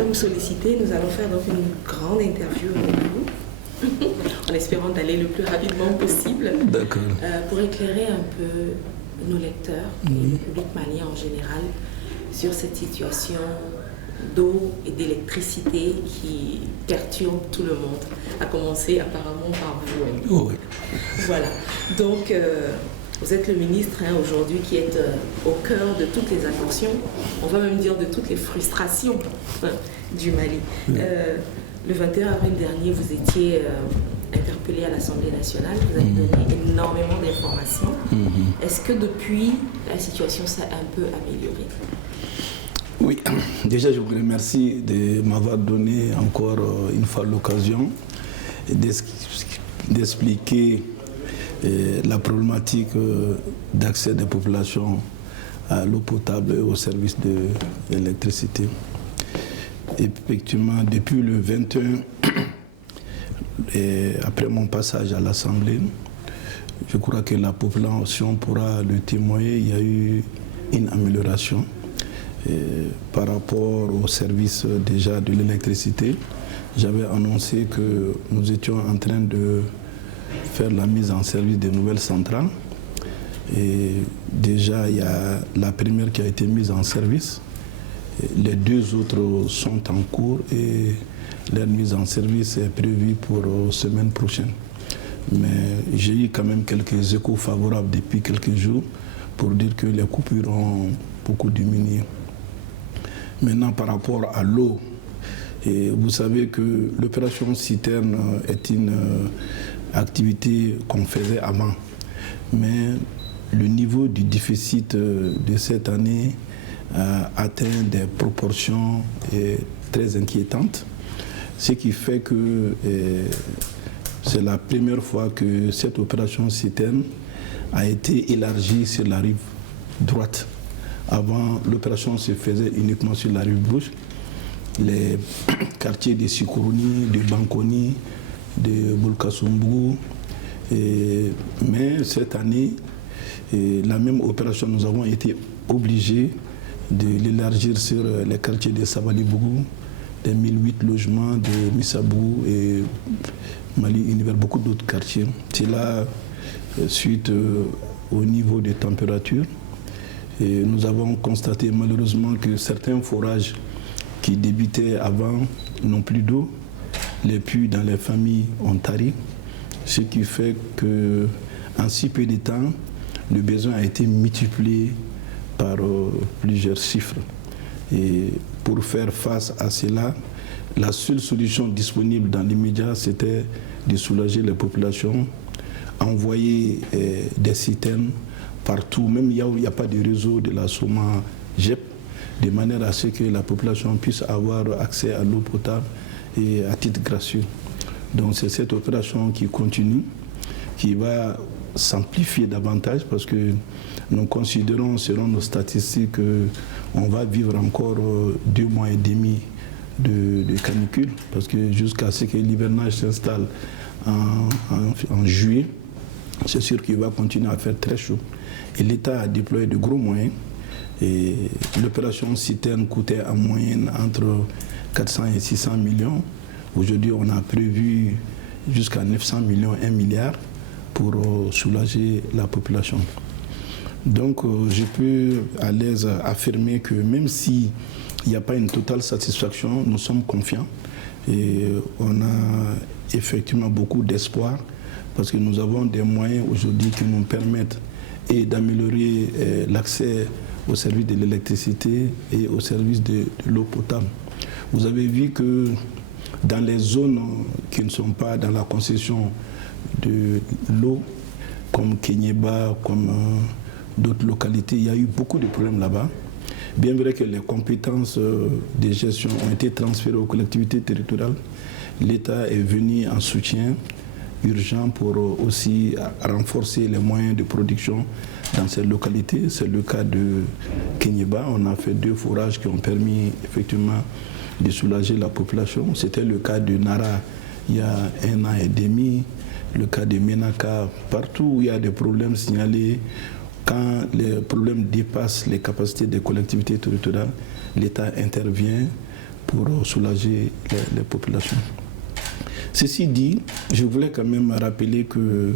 comme sollicité, nous allons faire donc une grande interview avec vous, en espérant d'aller le plus rapidement possible. D'accord. Pour éclairer un peu nos lecteurs et le public malien en général sur cette situation d'eau et d'électricité qui perturbe tout le monde, à commencer apparemment par vous. Oh oui. Voilà. Donc, vous êtes le ministre aujourd'hui qui est au cœur de toutes les attentions, on va même dire de toutes les frustrations du Mali. Oui. Le 21 avril dernier, vous étiez interpellé à l'Assemblée nationale, vous avez donné énormément d'informations. Est-ce que depuis, la situation s'est un peu améliorée? Oui, déjà je vous remercie de m'avoir donné encore une fois l'occasion d'expliquer la problématique d'accès des populations à l'eau potable et au service de l'électricité. Effectivement, depuis le 21, et après mon passage à l'Assemblée, je crois que la population pourra le témoigner, il y a eu une amélioration. Par rapport au service déjà de l'électricité, j'avais annoncé que nous étions en train de faire la mise en service de nouvelles centrales. Et déjà, il y a la première qui a été mise en service. Les deux autres sont en cours et leur mise en service est prévue pour la semaine prochaine. Mais j'ai eu quand même quelques échos favorables depuis quelques jours pour dire que les coupures ont beaucoup diminué. Maintenant, par rapport à l'eau, vous savez que l'opération citerne est une activité qu'on faisait avant. Mais le niveau du déficit de cette année a atteint des proportions très inquiétantes. Ce qui fait que c'est la première fois que cette opération citerne a été élargie sur la rive droite. Avant, l'opération se faisait uniquement sur la rive gauche. Les quartiers de Sikourouni, de Bankoni, de Boulkassoumbougou. Mais cette année, la même opération, nous avons été obligés de l'élargir sur les quartiers de Sabali-Bougou, des 1008 logements de Missabou et Mali Univers, beaucoup d'autres quartiers. C'est là, suite au niveau des températures. Et nous avons constaté malheureusement que certains forages qui débutaient avant n'ont plus d'eau. Les puits dans les familles ont tari, ce qui fait qu'en si peu de temps, le besoin a été multiplié par plusieurs chiffres. Et pour faire face à cela, la seule solution disponible dans l'immédiat, c'était de soulager les populations, envoyer des citernes partout, même là où il n'y a pas de réseau de la SOMA-GEP, de manière à ce que la population puisse avoir accès à l'eau potable et à titre gracieux. Donc c'est cette opération qui continue, qui va s'amplifier davantage parce que nous considérons, selon nos statistiques, qu'on va vivre encore 2 mois et demi de canicule, parce que jusqu'à ce que l'hivernage s'installe en juillet, c'est sûr qu'il va continuer à faire très chaud. Et l'État a déployé de gros moyens. Et l'opération citerne coûtait en moyenne entre 400 et 600 millions. Aujourd'hui, on a prévu jusqu'à 900 millions, 1 milliard pour soulager la population. Donc, je peux à l'aise affirmer que même s'il n'y a pas une totale satisfaction, nous sommes confiants. Et on a effectivement beaucoup d'espoir parce que nous avons des moyens aujourd'hui qui nous permettent d'améliorer l'accès au service de l'électricité et au service de l'eau potable. Vous avez vu que dans les zones qui ne sont pas dans la concession de l'eau, comme Kenyeba, comme d'autres localités, il y a eu beaucoup de problèmes là-bas. Bien vrai que les compétences de gestion ont été transférées aux collectivités territoriales, l'État est venu en soutien urgent pour aussi renforcer les moyens de production dans ces localités. C'est le cas de Kenyeba. On a fait 2 forages qui ont permis effectivement de soulager la population. C'était le cas de Nara il y a 1 an et demi, le cas de Menaka. Partout où il y a des problèmes signalés, quand les problèmes dépassent les capacités des collectivités territoriales, l'État intervient pour soulager les populations. Ceci dit, je voulais quand même rappeler que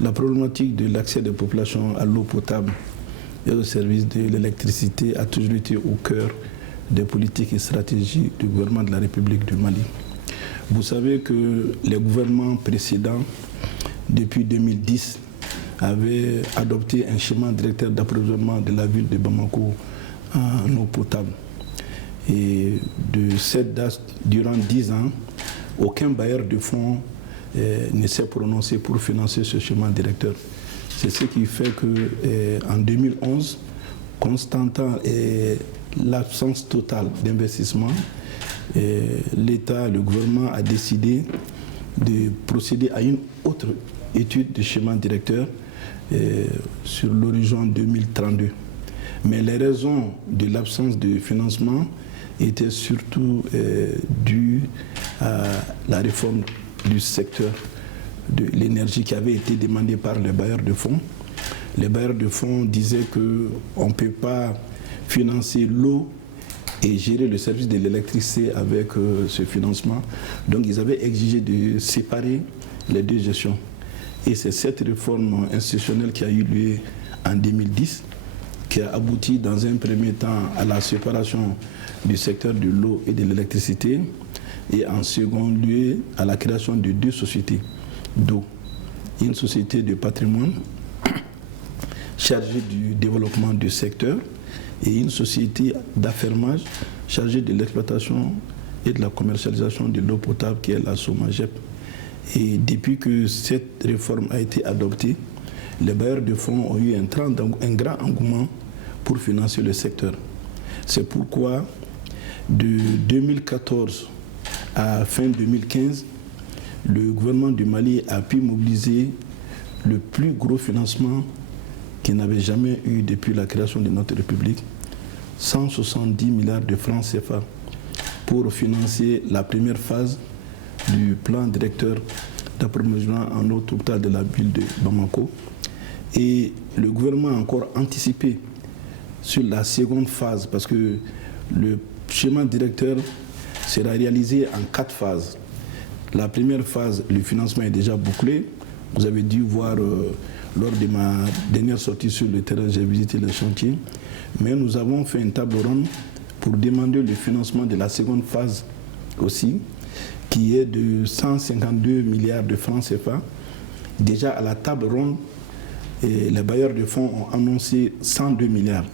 la problématique de l'accès des populations à l'eau potable et au service de l'électricité a toujours été au cœur des politiques et stratégies du gouvernement de la République du Mali. Vous savez que les gouvernements précédents, depuis 2010, avaient adopté un schéma directeur d'approvisionnement de la ville de Bamako en eau potable. Et de cette date, durant 10 ans, aucun bailleur de fonds ne s'est prononcé pour financer ce schéma directeur. C'est ce qui fait qu'en 2011, constatant l'absence totale d'investissement, l'État, le gouvernement a décidé de procéder à une autre étude de schéma directeur sur l'horizon 2032. Mais les raisons de l'absence de financement étaient surtout dues à la réforme du secteur de l'énergie qui avait été demandée par les bailleurs de fonds. Les bailleurs de fonds disaient qu'on ne peut pas financer l'eau et gérer le service de l'électricité avec ce financement. Donc ils avaient exigé de séparer les deux gestions. Et c'est cette réforme institutionnelle qui a eu lieu en 2010 qui a abouti dans un premier temps à la séparation du secteur de l'eau et de l'électricité et en second lieu à la création de deux sociétés d'eau. Une société de patrimoine chargée du développement du secteur et une société d'affermage chargée de l'exploitation et de la commercialisation de l'eau potable qui est la SOMAGEP. Et depuis que cette réforme a été adoptée, les bailleurs de fonds ont eu un grand engouement pour financer le secteur. C'est pourquoi de 2014 à fin 2015, le gouvernement du Mali a pu mobiliser le plus gros financement qu'il n'avait jamais eu depuis la création de notre République, 170 milliards de francs CFA, pour financer la première phase du plan directeur d'approvisionnement en eau potable de la ville de Bamako. Et le gouvernement a encore anticipé sur la seconde phase parce que le schéma directeur sera réalisé en 4 phases. La première phase, le financement est déjà bouclé. Vous avez dû voir lors de ma dernière sortie sur le terrain, j'ai visité le chantier. Mais nous avons fait une table ronde pour demander le financement de la seconde phase aussi, qui est de 152 milliards de francs CFA. Déjà à la table ronde, les bailleurs de fonds ont annoncé 102 milliards.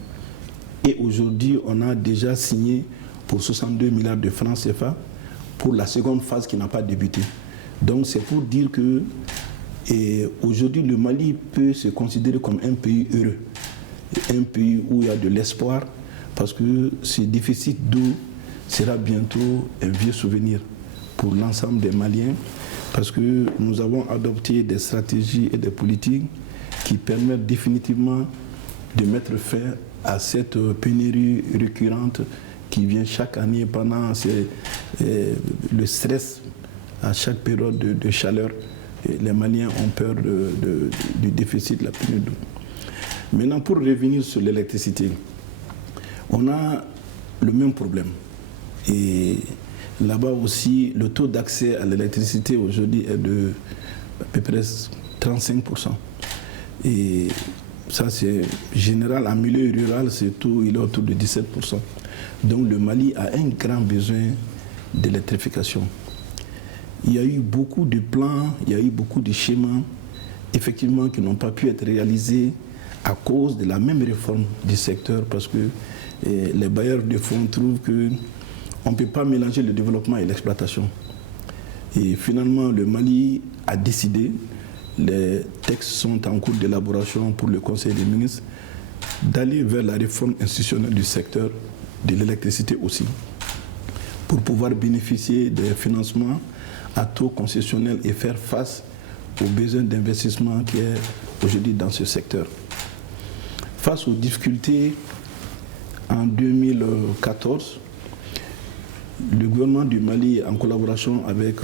Et aujourd'hui, on a déjà signé pour 62 milliards de francs CFA pour la seconde phase qui n'a pas débuté. Donc c'est pour dire que aujourd'hui, le Mali peut se considérer comme un pays heureux, un pays où il y a de l'espoir, parce que ce déficit d'eau sera bientôt un vieux souvenir pour l'ensemble des Maliens, parce que nous avons adopté des stratégies et des politiques qui permettent définitivement de mettre fin à cette pénurie récurrente qui vient chaque année pendant le stress à chaque période de chaleur. Et les Maliens ont peur du déficit de la pénurie d'eau. Maintenant, pour revenir sur l'électricité, on a le même problème. Et là-bas aussi, le taux d'accès à l'électricité aujourd'hui est de à peu près 35%. Et ça, c'est général. En milieu rural, il est autour de 17%. Donc le Mali a un grand besoin d'électrification. Il y a eu beaucoup de plans, il y a eu beaucoup de schémas, effectivement, qui n'ont pas pu être réalisés à cause de la même réforme du secteur, parce que les bailleurs de fonds trouvent qu'on ne peut pas mélanger le développement et l'exploitation. Et finalement, le Mali a décidé, les textes sont en cours d'élaboration pour le Conseil des ministres, d'aller vers la réforme institutionnelle du secteur de l'électricité aussi, pour pouvoir bénéficier des financements à taux concessionnel et faire face aux besoins d'investissement qui est aujourd'hui dans ce secteur. Face aux difficultés, en 2014, le gouvernement du Mali, en collaboration avec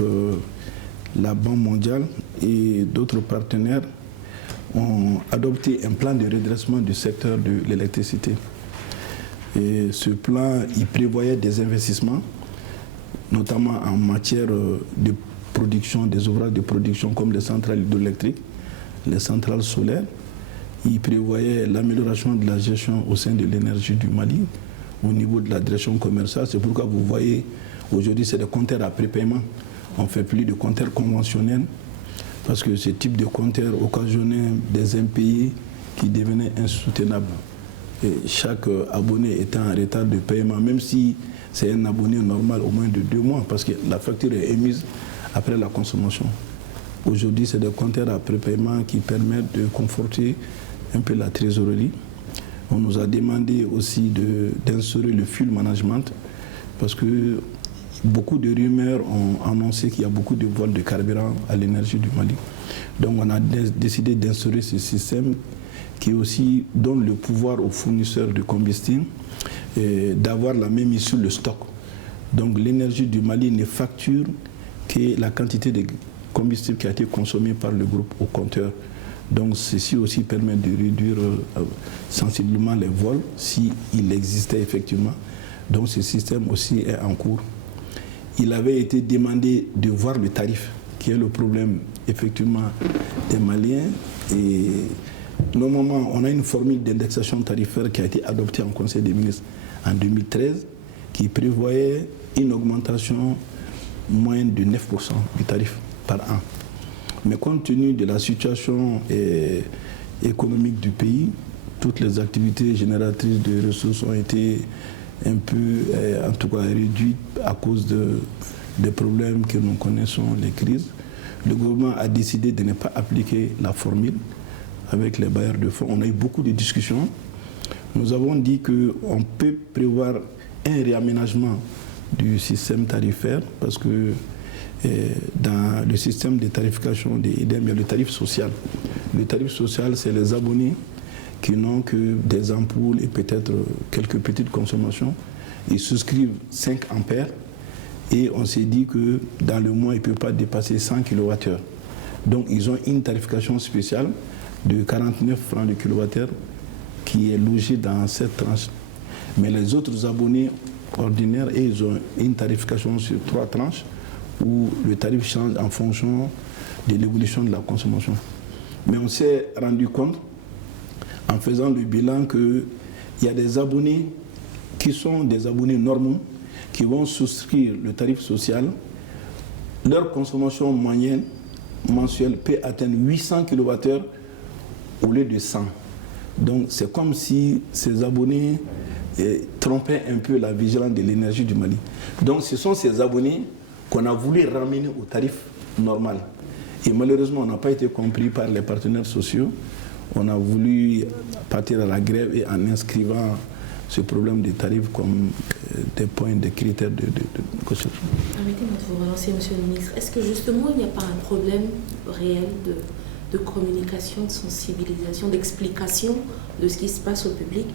la Banque mondiale et d'autres partenaires, ont adopté un plan de redressement du secteur de l'électricité. Et ce plan, il prévoyait des investissements notamment en matière de production, des ouvrages de production comme les centrales hydroélectriques, les centrales solaires. Il prévoyait l'amélioration de la gestion au sein de l'énergie du Mali au niveau de la direction commerciale. C'est pourquoi vous voyez, aujourd'hui, c'est des compteurs à prépaiement. On ne fait plus de compteurs conventionnels parce que ce type de compteurs occasionnait des impayés qui devenaient insoutenables. Et chaque abonné était en retard de paiement, même si c'est un abonné normal au moins de 2 mois, parce que la facture est émise après la consommation. Aujourd'hui, c'est des compteurs à prépaiement qui permettent de conforter un peu la trésorerie. On nous a demandé aussi d'instaurer le fuel management, parce que beaucoup de rumeurs ont annoncé qu'il y a beaucoup de vols de carburant à l'énergie du Mali. Donc on a décidé d'instaurer ce système qui aussi donne le pouvoir aux fournisseurs de combustible d'avoir la même issue, le stock. Donc l'énergie du Mali ne facture que la quantité de combustible qui a été consommée par le groupe au compteur. Donc ceci aussi permet de réduire sensiblement les vols s'il existait effectivement. Donc ce système aussi est en cours. Il avait été demandé de voir le tarif, qui est le problème effectivement des Maliens. Et normalement, on a une formule d'indexation tarifaire qui a été adoptée en Conseil des ministres en 2013, qui prévoyait une augmentation moyenne de 9% du tarif par an. Mais compte tenu de la situation économique du pays, toutes les activités génératrices de ressources ont été un peu, en tout cas, réduites à cause des problèmes que nous connaissons, les crises. Le gouvernement a décidé de ne pas appliquer la formule avec les bailleurs de fonds. On a eu beaucoup de discussions. Nous avons dit qu'on peut prévoir un réaménagement du système tarifaire parce que dans le système de tarification des IDEM, il y a le tarif social. Le tarif social, c'est les abonnés qui n'ont que des ampoules et peut-être quelques petites consommations. Ils souscrivent 5 ampères et on s'est dit que dans le mois, ils ne peuvent pas dépasser 100 kWh. Donc ils ont une tarification spéciale de 49 francs de kWh qui est logée dans cette tranche. Mais les autres abonnés ordinaires, ils ont une tarification sur 3 tranches où le tarif change en fonction de l'évolution de la consommation. Mais on s'est rendu compte, en faisant le bilan, qu'il y a des abonnés qui sont des abonnés normaux, qui vont souscrire le tarif social. Leur consommation moyenne mensuelle peut atteindre 800 kWh au lieu de 100. Donc c'est comme si ces abonnés trompaient un peu la vigilance de l'énergie du Mali. Donc ce sont ces abonnés qu'on a voulu ramener au tarif normal. Et malheureusement, on n'a pas été compris par les partenaires sociaux. On a voulu partir à la grève et en inscrivant ce problème des tarifs comme des points, des critères de conception. Permettez-moi de vous relancer, Monsieur le Ministre. Est-ce que justement, il n'y a pas un problème réel de communication, de sensibilisation, d'explication de ce qui se passe au public,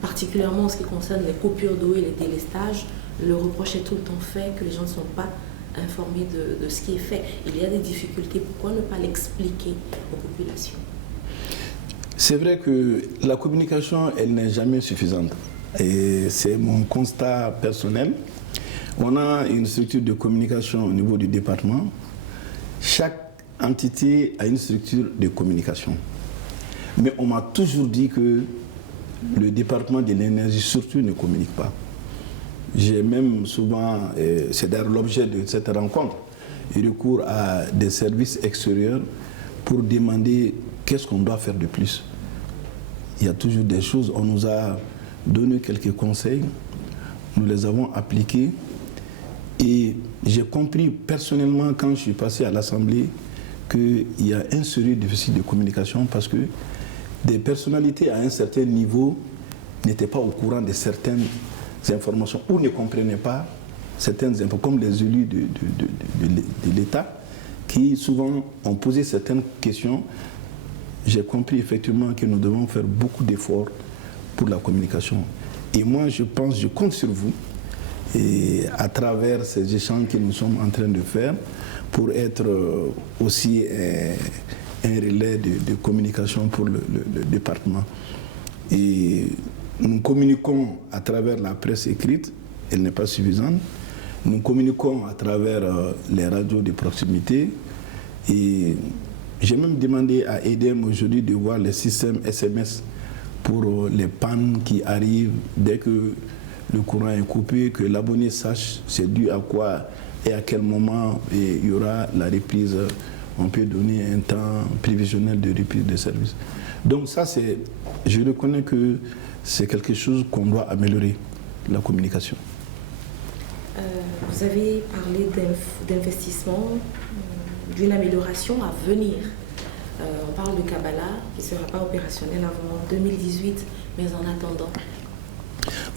particulièrement en ce qui concerne les coupures d'eau et les délestages? Le reproche est tout le temps fait que les gens ne sont pas informés de ce qui est fait. Il y a des difficultés. Pourquoi ne pas l'expliquer aux populations? C'est vrai que la communication, elle n'est jamais suffisante. Et c'est mon constat personnel. On a une structure de communication au niveau du département. Chaque entité a une structure de communication. Mais on m'a toujours dit que le département de l'énergie surtout ne communique pas. J'ai même souvent, c'est d'ailleurs l'objet de cette rencontre, eu recours à des services extérieurs pour demander qu'est-ce qu'on doit faire de plus. Il y a toujours des choses, on nous a donné quelques conseils, nous les avons appliqués et j'ai compris personnellement quand je suis passé à l'Assemblée qu'il y a un sérieux déficit de communication parce que des personnalités à un certain niveau n'étaient pas au courant de certaines informations ou ne comprenaient pas certaines informations, comme les élus de l'État qui souvent ont posé certaines questions. J'ai compris effectivement que nous devons faire beaucoup d'efforts pour la communication. Et moi, je compte sur vous et à travers ces échanges que nous sommes en train de faire pour être aussi un relais de communication pour le département. Et nous communiquons à travers la presse écrite, elle n'est pas suffisante. Nous communiquons à travers les radios de proximité et j'ai même demandé à EDM aujourd'hui de voir les systèmes SMS pour les pannes qui arrivent dès que le courant est coupé, que l'abonné sache c'est dû à quoi et à quel moment il y aura la reprise. On peut donner un temps prévisionnel de reprise de service. Donc ça, je reconnais que c'est quelque chose qu'on doit améliorer, la communication. Vous avez parlé d'investissement, d'une amélioration à venir. On parle de Kabbalah qui ne sera pas opérationnel avant 2018, mais en attendant.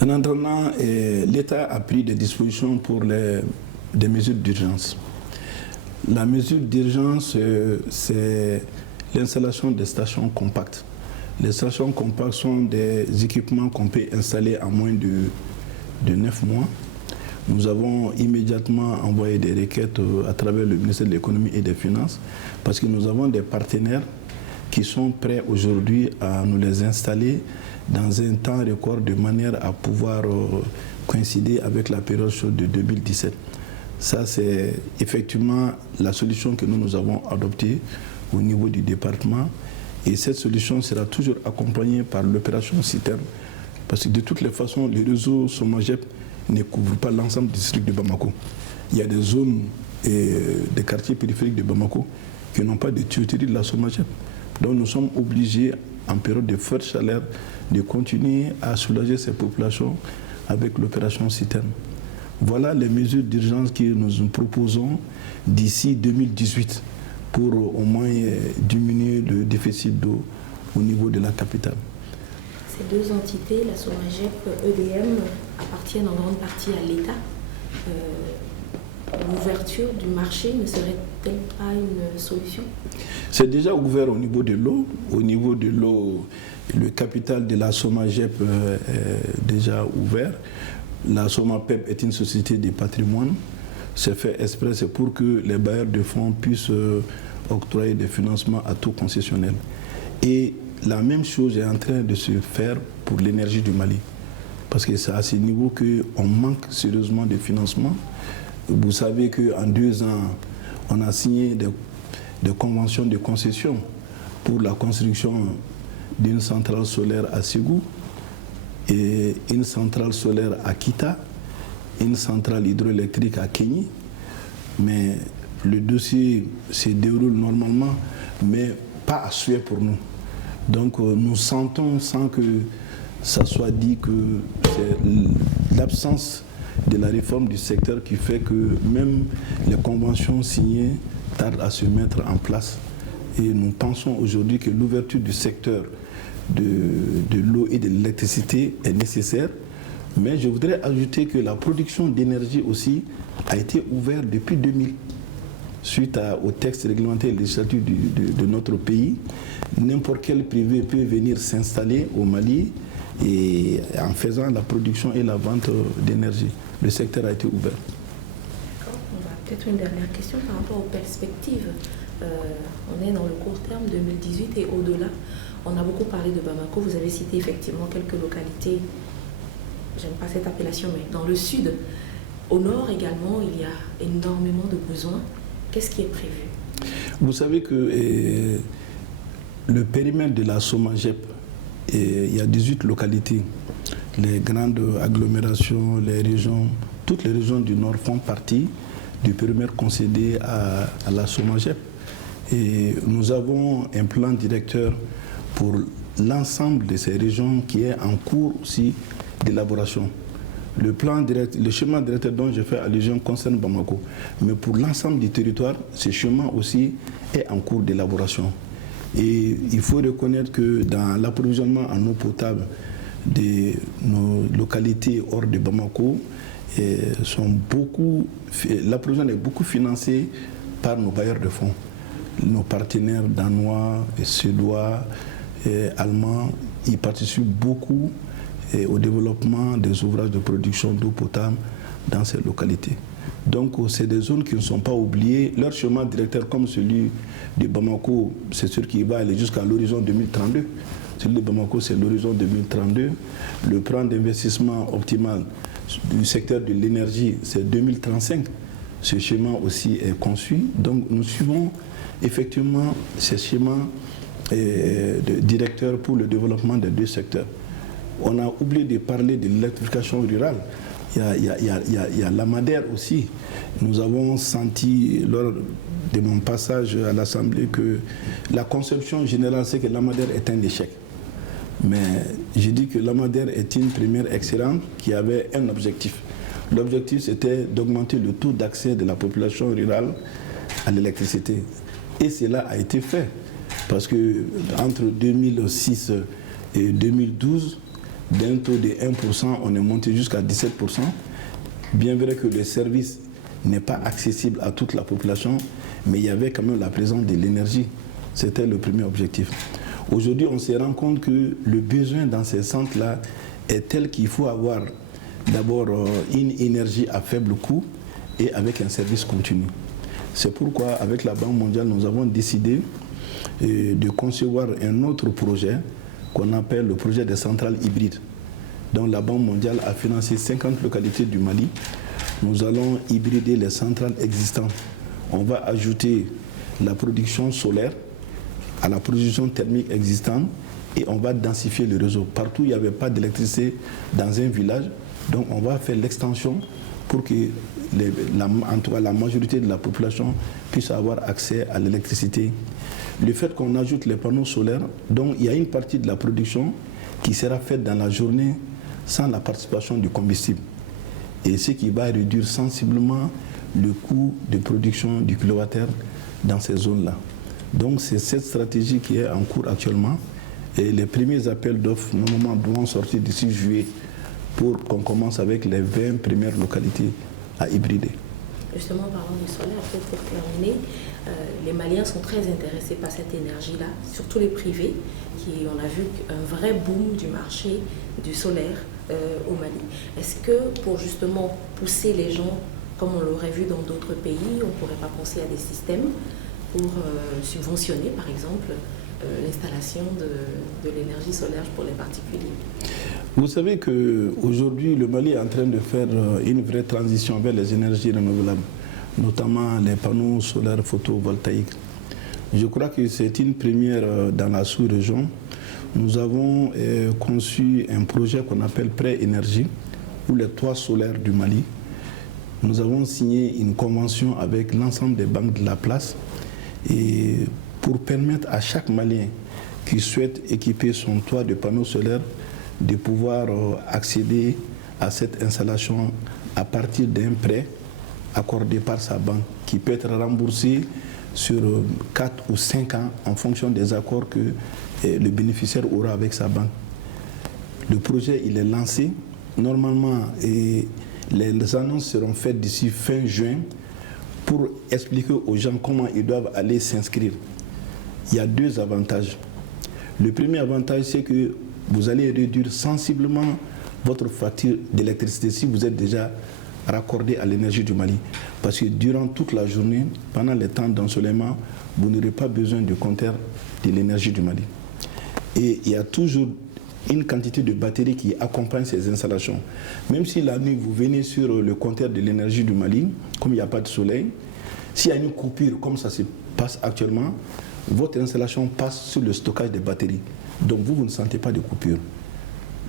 En attendant, l'État a pris des dispositions pour des mesures d'urgence. La mesure d'urgence, c'est l'installation des stations compactes. Les stations compactes sont des équipements qu'on peut installer en moins de 9 mois. Nous avons immédiatement envoyé des requêtes à travers le ministère de l'Économie et des Finances parce que nous avons des partenaires qui sont prêts aujourd'hui à nous les installer dans un temps record de manière à pouvoir coïncider avec la période chaude de 2017. Ça, c'est effectivement la solution que nous avons adoptée au niveau du département. Et cette solution sera toujours accompagnée par l'opération citerne. Parce que de toutes les façons, le réseau SOMAGEP ne couvre pas l'ensemble du district de Bamako. Il y a des zones et des quartiers périphériques de Bamako qui n'ont pas de tuyauterie de la SOMAGEP. Donc nous sommes obligés, en période de forte chaleur, de continuer à soulager ces populations avec l'opération citerne. Voilà les mesures d'urgence que nous proposons d'ici 2018 pour au moins diminuer le déficit d'eau au niveau de la capitale. Ces deux entités, la SOMAGEP, EDM, appartiennent en grande partie à l'État. L'ouverture du marché ne serait-elle pas une solution? C'est déjà ouvert au niveau de l'eau. Au niveau de l'eau, le capital de la SOMAGEP est déjà ouvert. La SOMAPEP est une société de patrimoine. C'est fait exprès, c'est pour que les bailleurs de fonds puissent octroyer des financements à tout concessionnaire. Et la même chose est en train de se faire pour l'énergie du Mali. Parce que c'est à ce niveau qu'on manque sérieusement de financement. Vous savez qu'en 2 ans, on a signé des conventions de concession pour la construction d'une centrale solaire à Ségou, et une centrale solaire à Kita, une centrale hydroélectrique à Kenyi. Mais le dossier se déroule normalement, mais pas à souhait pour nous. Donc nous sentons, sans que ça soit dit, que c'est l'absence de la réforme du secteur qui fait que même les conventions signées tardent à se mettre en place. Et nous pensons aujourd'hui que l'ouverture du secteur de l'eau et de l'électricité est nécessaire, mais je voudrais ajouter que la production d'énergie aussi a été ouverte depuis 2000. Suite au texte réglementaire législatif de notre pays, n'importe quel privé peut venir s'installer au Mali et en faisant la production et la vente d'énergie. Le secteur a été ouvert. D'accord. On va peut-être une dernière question par rapport aux perspectives. On est dans le court terme 2018 et au-delà. On a beaucoup parlé de Bamako, vous avez cité effectivement quelques localités, j'aime pas cette appellation, mais dans le sud. Au nord également, il y a énormément de besoins. Qu'est-ce qui est prévu? Vous savez que le périmètre de la SOMAGEP, il y a 18 localités. Les grandes agglomérations, les régions, toutes les régions du nord font partie du périmètre concédé à la SOMAGEP. Et nous avons un plan directeur pour l'ensemble de ces régions qui est en cours aussi d'élaboration. Le schéma directeur dont je fais allusion concerne Bamako. Mais pour l'ensemble du territoire, ce schéma aussi est en cours d'élaboration. Et il faut reconnaître que dans l'approvisionnement en eau potable de nos localités hors de Bamako, l'approvisionnement est beaucoup financé par nos bailleurs de fonds. Nos partenaires danois, suédois, allemands, ils participent beaucoup au développement des ouvrages de production d'eau potable dans ces localités. Donc c'est des zones qui ne sont pas oubliées. Leur chemin directeur comme celui de Bamako, c'est sûr qu'il va aller jusqu'à l'horizon 2032. Celui de Bamako, c'est l'horizon 2032. Le plan d'investissement optimal, du secteur de l'énergie, c'est 2035. Ce schéma aussi est conçu. Donc nous suivons effectivement ces schémas directeurs pour le développement des deux secteurs. On a oublié de parler de l'électrification rurale. Il y a la Madère aussi. Nous avons senti lors de mon passage à l'Assemblée que la conception générale, c'est que la Madère est un échec. Mais j'ai dit que la Madère est une première excellente qui avait un objectif. L'objectif, c'était d'augmenter le taux d'accès de la population rurale à l'électricité. Et cela a été fait. Parce que entre 2006 et 2012, d'un taux de 1%, on est monté jusqu'à 17%. Bien vrai que le service n'est pas accessible à toute la population, mais il y avait quand même la présence de l'énergie. C'était le premier objectif. Aujourd'hui, on se rend compte que le besoin dans ces centres-là est tel qu'il faut avoir d'abord une énergie à faible coût et avec un service continu. C'est pourquoi, avec la Banque mondiale, nous avons décidé de concevoir un autre projet qu'on appelle le projet des centrales hybrides. Donc la Banque mondiale a financé 50 localités du Mali. Nous allons hybrider les centrales existantes. On va ajouter la production solaire à la production thermique existante et on va densifier le réseau. Partout où il n'y avait pas d'électricité dans un village, donc on va faire l'extension pour que en tout cas, la majorité de la population puisse avoir accès à l'électricité. Le fait qu'on ajoute les panneaux solaires, donc il y a une partie de la production qui sera faite dans la journée sans la participation du combustible. Et ce qui va réduire sensiblement le coût de production du kilowattheure dans ces zones-là. Donc c'est cette stratégie qui est en cours actuellement. Et les premiers appels d'offres, normalement, doivent sortir d'ici juillet pour qu'on commence avec les 20 premières localités à hybrider. Justement, parlant du solaire, peut-être pour terminer, les Maliens sont très intéressés par cette énergie-là, surtout les privés, qui on a vu un vrai boom du marché du solaire au Mali. Est-ce que pour justement pousser les gens, comme on l'aurait vu dans d'autres pays, on ne pourrait pas penser à des systèmes pour subventionner, par exemple, l'installation de l'énergie solaire pour les particuliers? Vous savez qu'aujourd'hui, le Mali est en train de faire une vraie transition vers les énergies renouvelables, notamment les panneaux solaires photovoltaïques. Je crois que c'est une première dans la sous-région. Nous avons conçu un projet qu'on appelle Prêt Énergie, pour les toits solaires du Mali. Nous avons signé une convention avec l'ensemble des banques de la place et pour permettre à chaque Malien qui souhaite équiper son toit de panneaux solaires de pouvoir accéder à cette installation à partir d'un prêt accordé par sa banque qui peut être remboursé sur 4 ou 5 ans en fonction des accords que le bénéficiaire aura avec sa banque. Le projet, il est lancé. Normalement, les annonces seront faites d'ici fin juin pour expliquer aux gens comment ils doivent aller s'inscrire. Il y a 2 avantages. Le premier avantage, c'est que vous allez réduire sensiblement votre facture d'électricité si vous êtes déjà raccordé à l'énergie du Mali. Parce que durant toute la journée, pendant les temps d'ensoleillement, vous n'aurez pas besoin de compteur de l'énergie du Mali. Et il y a toujours une quantité de batteries qui accompagne ces installations. Même si la nuit, vous venez sur le compteur de l'énergie du Mali, comme il n'y a pas de soleil, s'il y a une coupure comme ça se passe actuellement, votre installation passe sur le stockage des batteries. Donc vous ne sentez pas de coupure.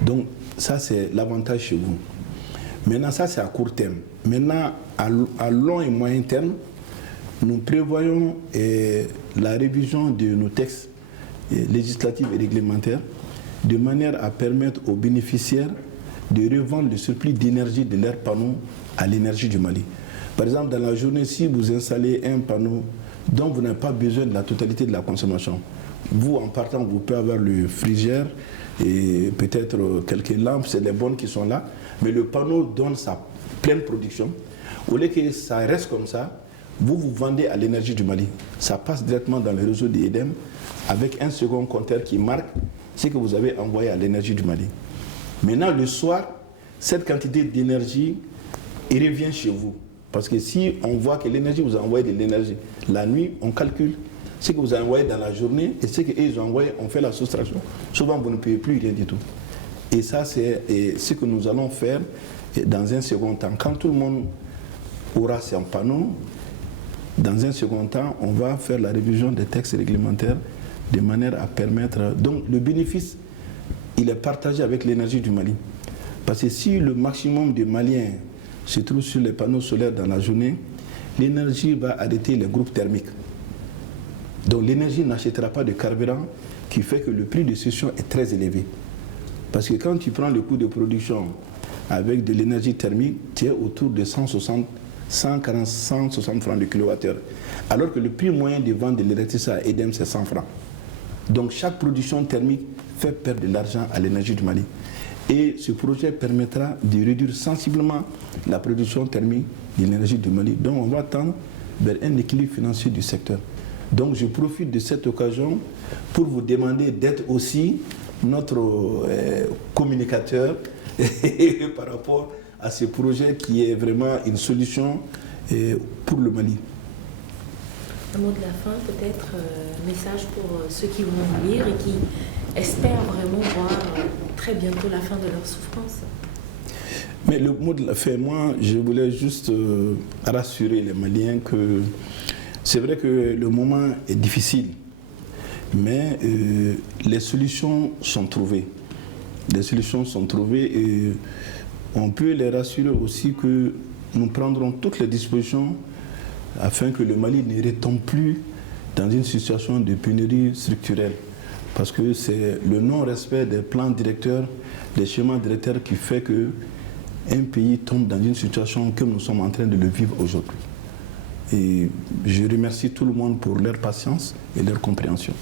Donc ça, c'est l'avantage chez vous. Maintenant, ça, c'est à court terme. Maintenant, à long et moyen terme, nous prévoyons la révision de nos textes législatifs et réglementaires de manière à permettre aux bénéficiaires de revendre le surplus d'énergie de leurs panneaux à l'énergie du Mali. Par exemple, dans la journée, si vous installez un panneau dont vous n'avez pas besoin de la totalité de la consommation, vous, en partant, vous pouvez avoir le frigère et peut-être quelques lampes, c'est les bonnes qui sont là, mais le panneau donne sa pleine production. Au lieu que ça reste comme ça, vous vendez à l'énergie du Mali. Ça passe directement dans le réseau d'EDEM avec un second compteur qui marque ce que vous avez envoyé à l'énergie du Mali. Maintenant, le soir, cette quantité d'énergie revient chez vous. Parce que si on voit que l'énergie, vous a envoyé de l'énergie, la nuit, on calcule ce que vous avez envoyé dans la journée et ce qu'ils ont envoyé, on fait la soustraction. Souvent, vous ne payez plus rien du tout. Et ça, c'est ce que nous allons faire Et dans un second temps, quand tout le monde aura ses panneaux, dans un second temps, on va faire la révision des textes réglementaires de manière à permettre... Donc le bénéfice, il est partagé avec l'énergie du Mali. Parce que si le maximum des Maliens se trouve sur les panneaux solaires dans la journée, l'énergie va arrêter les groupes thermiques. Donc l'énergie n'achètera pas de carburant, qui fait que le prix de cession est très élevé. Parce que quand tu prends le coût de production avec de l'énergie thermique, tu es autour de 160 francs de kilowattheure. Alors que le prix moyen de vente de l'électricité à EDEM, c'est 100 francs. Donc chaque production thermique fait perdre de l'argent à l'énergie du Mali. Et ce projet permettra de réduire sensiblement la production thermique de l'énergie du Mali. Donc on va tendre vers un équilibre financier du secteur. Donc je profite de cette occasion pour vous demander d'être aussi notre communicateur par rapport à ce projet qui est vraiment une solution pour le Mali. Un mot de la fin, peut-être un message pour ceux qui vont lire et qui espèrent vraiment voir très bientôt la fin de leur souffrance. Mais le mot de la fin, moi, je voulais juste rassurer les Maliens que c'est vrai que le moment est difficile, mais les solutions sont trouvées. Les solutions sont trouvées et on peut les rassurer aussi que nous prendrons toutes les dispositions afin que le Mali ne retombe plus dans une situation de pénurie structurelle. Parce que c'est le non-respect des plans directeurs, des schémas directeurs qui fait qu'un pays tombe dans une situation que nous sommes en train de le vivre aujourd'hui. Et je remercie tout le monde pour leur patience et leur compréhension.